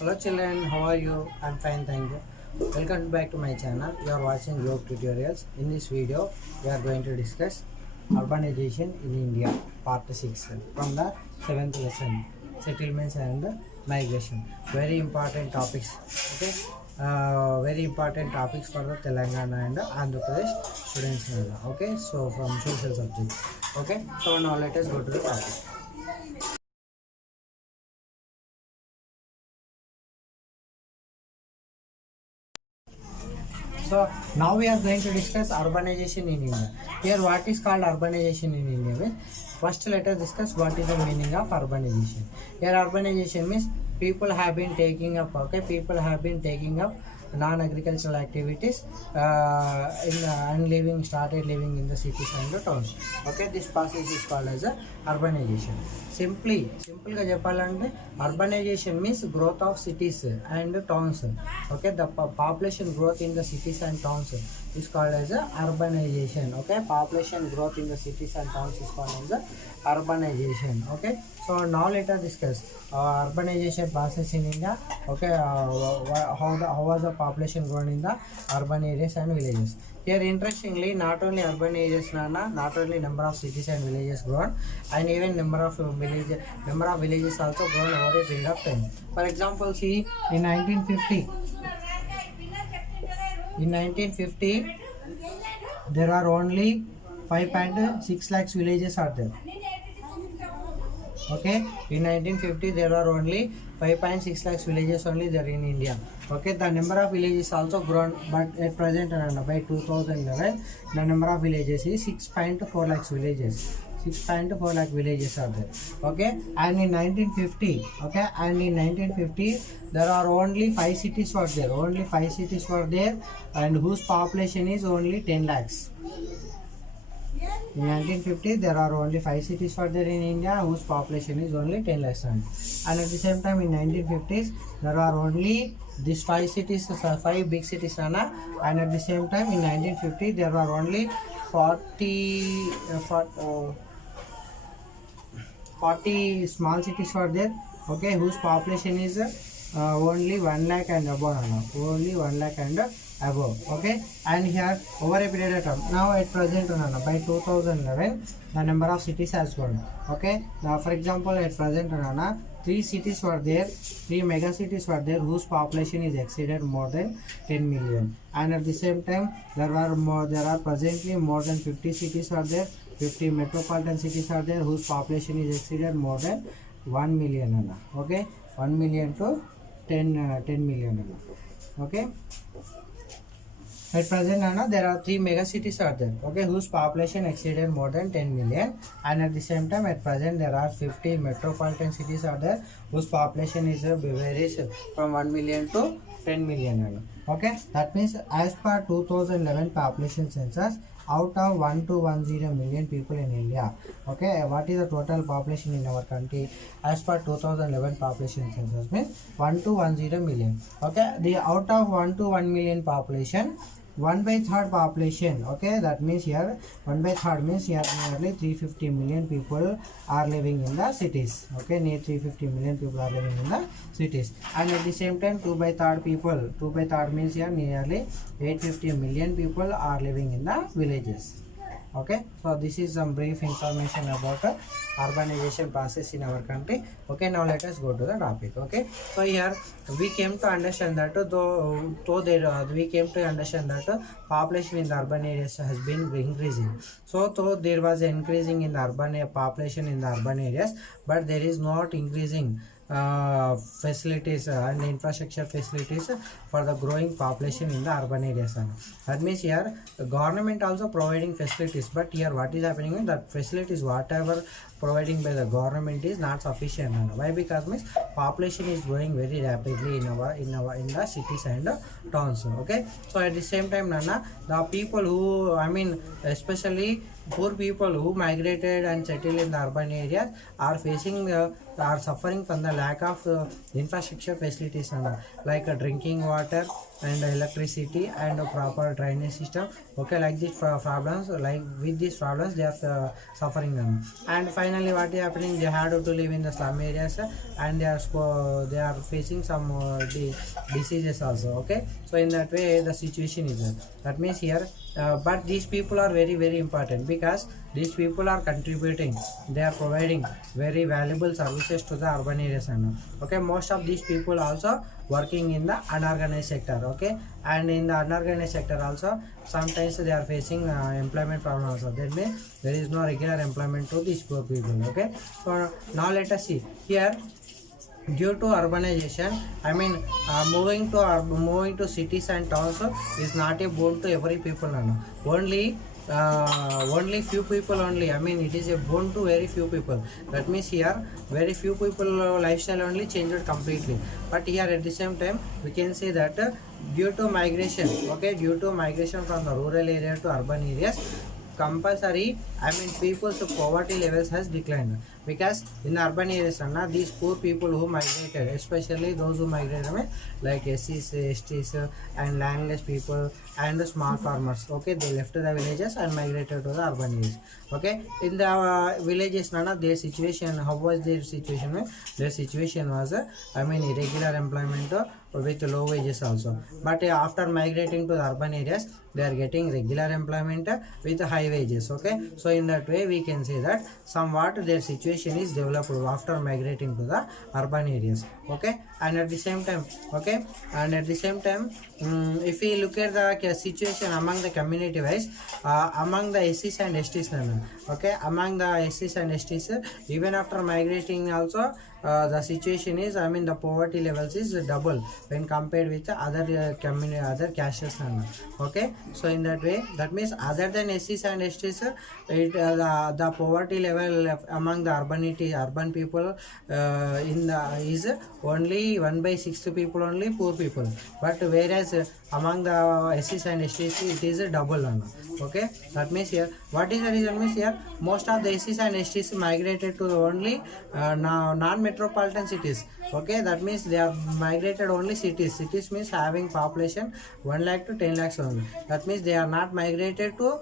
Hello children, how are you? I'm fine, thank you. Welcome back to my channel. You are watching Globe Tutorials. In this video, we are going to discuss urbanization in India, part 6 from the 7th lesson, settlements and migration. Very important topics. Okay, very important topics for the Telangana and Andhra Pradesh students. Okay, so from social subjects. Okay, so now let us go to the topic. So now we are going to discuss urbanization in India. Here what is called urbanization in India? First let us discuss what is the meaning of urbanization. Here urbanization means people have been taking up, non-agricultural activities and started living in the cities and the towns. Okay, this process is called as a urbanization. Simple ga cheppalante urbanization means growth of cities and towns. Okay, the population growth in the cities and towns is called as a urbanization. Okay, population growth in the cities and towns is called as a urbanization. Okay, so now let us discuss urbanization process in India. Okay, how was the population grown in the urban areas and villages. Here interestingly, not only urban areas, not only number of cities and villages grown, and even number of villages also grown over a period of time. For example, see in 1950 there are only 5.6 lakhs villages are there. Okay, in 1950 there are only 5.6 lakhs villages only there in India. Okay, the number of villages also grown, but at present by 2011 the number of villages is 6.4 lakhs villages. 6.4 lakh villages are there. Okay, and in 1950, there are only 5 cities were there. Only 5 cities were there, and whose population is only 10 lakhs. In 1950, there are only 5 cities were there in India whose population is only 10 lakhs. And at the same time, in 1950s, there are only these 5 cities, 5 big cities. And at the same time, in 1950, there are only 40 small cities were there. Okay, whose population is only 1 lakh and above. Only 1 lakh and above. Okay, and here over a period of time, now at present by 2011 the number of cities has grown. Okay, now for example at present 3 cities were there, 3 mega cities were there whose population is exceeded more than 10 million, and at the same time there are presently more than 50 cities are there, 50 metropolitan cities are there whose population is exceeded more than 1 million. Okay, 1 million to 10 million. Okay, at present there are 3 mega cities are there, okay, whose population exceeded more than 10 million, and at the same time at present there are 50 metropolitan cities are there whose population is varies from 1 million to 10 million. Okay, that means as per 2011 population census, out of 1210 million people in India, okay, what is the total population in our country as per 2011 population census means 1210 million. Okay, the out of 1 million population, 1/3 population, okay, that means here 1/3 means here nearly 350 million people are living in the cities. Okay, near 350 million people are living in the cities, and at the same time 2/3 means here nearly 850 million people are living in the villages. Okay, so this is some brief information about urbanization process in our country. Okay, now let us go to the topic. Okay, so here we came to understand that population in the urban areas has been increasing. So though there was an increasing in the urban population in the urban areas, but there is not increasing facilities and infrastructure facilities for the growing population in the urban areas. That means here the government also providing facilities, but here what is happening is that facilities whatever providing by the government is not sufficient. Why? Because means population is growing very rapidly in the cities and towns. Okay, so at the same time the people who especially poor people who migrated and settled in the urban areas are suffering from the lack of infrastructure facilities like drinking water and electricity and a proper drainage system. Okay, like these problems, like with these problems they are suffering them. And finally finally what is happening, they had to live in the slum areas, and they are facing some diseases also. Okay, so in that way the situation is there. That means here but these people are very very important, because these people are contributing, they are providing very valuable services to the urban areas. And okay, most of these people also working in the unorganized sector. Okay, and in the unorganized sector also sometimes they are facing employment problem also. That means there is no regular employment to these poor people. Okay, so now let us see here. Due to urbanization, I mean moving to cities and towns is not a boon to every people. No. Only few people only, I mean it is a boon to very few people. That means here very few people lifestyle only changed completely. But here at the same time we can say that due to migration, okay, due to migration from the rural area to urban areas, compulsory, I mean people's poverty levels has declined, because in the urban areas these poor people who migrated, especially those who migrated, I mean, like SCs, STs and landless people and the small farmers. Okay, they left the villages and migrated to the urban areas. Okay, in the villages their situation, how was their situation? Their situation was I mean irregular employment with low wages also. But after migrating to the urban areas, they are getting regular employment with high wages. Okay, so in that way we can say that somewhat their situation is developed after migrating to the urban areas. Okay, and at the same time, okay, and at the same time if we look at the situation among the community wise, among the SCs and STs, okay, among the SCs and STs, even after migrating also the situation is, I mean the poverty levels is double when compared with the other community, other castes. Okay, so in that way, that means other than SCs and STs, the poverty level among the urban people is only 1/6 people only poor people. But whereas among the SCs and STs it is a double. Okay, that means here what is the reason means here most of the SCs and STs migrated to the only non-metropolitan cities. Okay, that means they are migrated only cities. Cities means having population 1 lakh to 10 lakhs only. That means they are not migrated to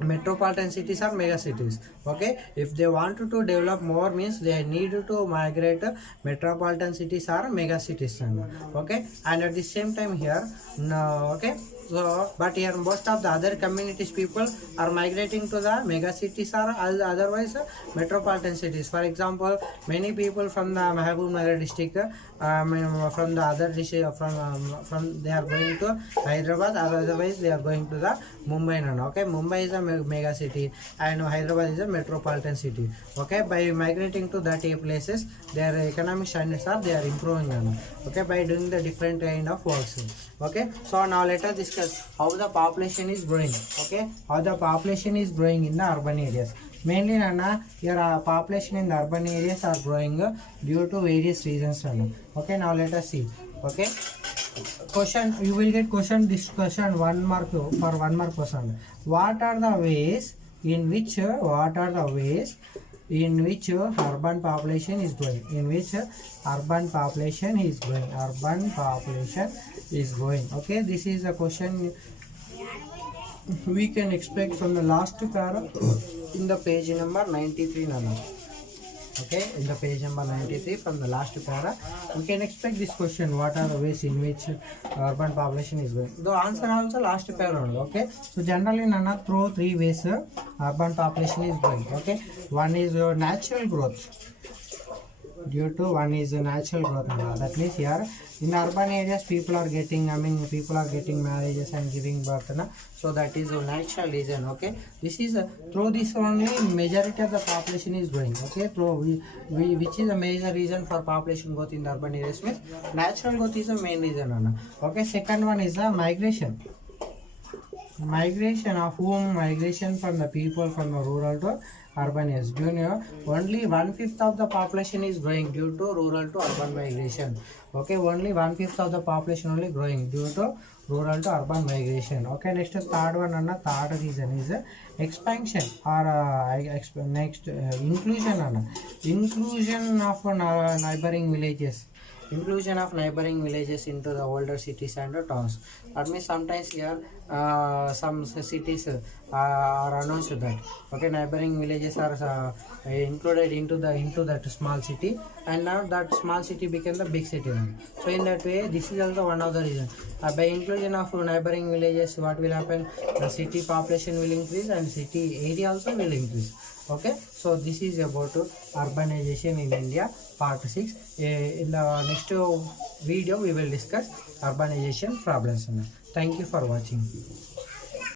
metropolitan cities or mega cities. Okay, if they want to develop more means they need to migrate metropolitan cities or mega cities. Okay, and at the same time here okay, so but here most of the other communities people are migrating to the mega cities or otherwise metropolitan cities. For example, many people from the Mahabubnagar district, from the other district, from they are going to Hyderabad, or otherwise they are going to the Mumbai. Okay, Mumbai is a mega city and Hyderabad is a metropolitan city. Okay, by migrating to that places, their economic standards are they are improving. Okay, by doing the different kind of works. Okay, so now let us discuss how the population is growing. Okay, how the population is growing in the urban areas. Mainly your population in the urban areas are growing due to various reasons. Okay, now let us see. Okay, question, you will get this question 1 mark for 1 mark question. What are the ways in which urban population is growing? In which urban population is growing? Urban population is growing. Okay, this is a question we can expect from the last para in the page number 93. Okay, in the page number 93 from the last para we can expect this question. What are the ways in which urban population is growing? The answer also last para only. Okay, so generally through 3 ways urban population is growing. Okay, one is natural growth. Due to one is natural growth. That means here in urban areas people are getting marriages and giving birth. So that is a natural reason. Okay, this is through this only majority of the population is growing. Okay, through which is a major reason for population growth in the urban areas means natural growth is the main reason. Okay, second one is migration. Migration of whom? Migration from the people from the rural to urban areas. Only 1/5 of the population is growing due to rural to urban migration. Okay, only 1/5 of the population only growing due to rural to urban migration. Okay, next third one third reason is expansion or inclusion. Inclusion of neighboring villages. inclusion of neighboring villages into the older cities and towns. That means sometimes here some cities are announced that okay, neighboring villages are included into that small city, and now that small city became the big city now. So in that way, this is also one of the reasons. By inclusion of neighboring villages, what will happen? The city population will increase and city area also will increase. Okay, so this is about urbanization in India, part 6. In the next video we will discuss urbanization problems. Thank you for watching.